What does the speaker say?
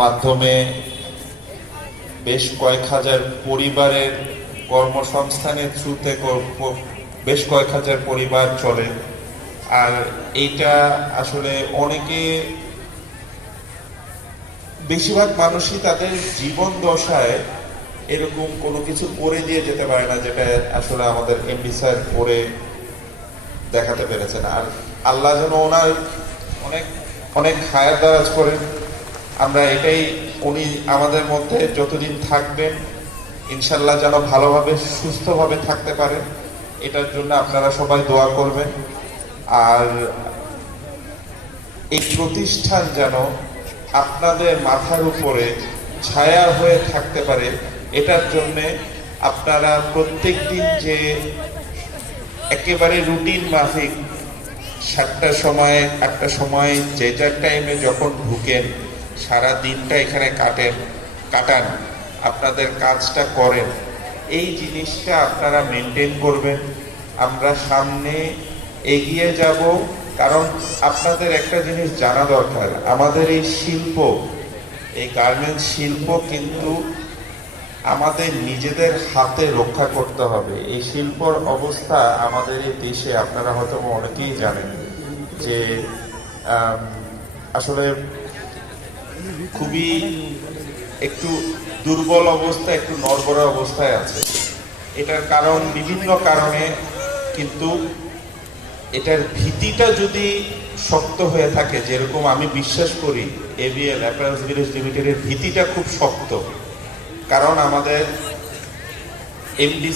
মাধ্যমে বেশ কয়েক হাজার পরিবারের কর্মসংস্থানের থ্রুতে বেশ কয়েক হাজার পরিবার চলে। আর এইটা আসলে অনেকে বেশিরভাগ মানুষই তাদের জীবন দশায় এরকম কোনো কিছু করে দিয়ে যেতে পারে না, যেটা আসলে আমাদের এমডি স্যার করে দেখাতে পেরেছেন। আর আল্লাহ যেন ওনার অনেক অনেক হায়ার দারাজ করেন। আমরা এটাই উনি আমাদের মধ্যে যতদিন থাকবেন, ইনশাল্লাহ যেন ভালোভাবে, সুস্থভাবে থাকতে পারে, এটার জন্য আপনারা সবাই দোয়া করবেন। আর এই প্রতিষ্ঠান যেন আপনাদের মাথার উপরে ছায়া হয়ে থাকতে পারে, এটার জন্যে আপনারা প্রত্যেক দিন যে একেবারে রুটিন মাফিক, সাতটার সময় একটা সময়, যে যার টাইমে যখন ঢুকেন সারা দিনটা এখানে কাটেন, কাটান, আপনাদের কাজটা করেন। এই জিনিসটা আপনারা মেনটেন করবেন। আমরা সামনে এগিয়ে যাব, কারণ আপনাদের একটা জিনিস জানা দরকার, আমাদের এই শিল্প, এই গার্মেন্টস শিল্প কিন্তু আমাদের নিজেদের হাতে রক্ষা করতে হবে। এই শিল্পর অবস্থা আমাদের এই দেশে, আপনারা হয়তো অনেকেই জানেন যে আসলে খুবই একটু দুর্বল অবস্থা, একটু নড়বড়ে অবস্থায় আছে। এটার কারণ বিভিন্ন কারণে, কিন্তু এটার ভীতিটা যদি শক্ত হয়ে থাকে, যেরকম আমি বিশ্বাস করি এবিএল অ্যাপারেলস ভিলেজ লিমিটেডের ভীতিটা খুব শক্ত। কারণ আমাদের এমডি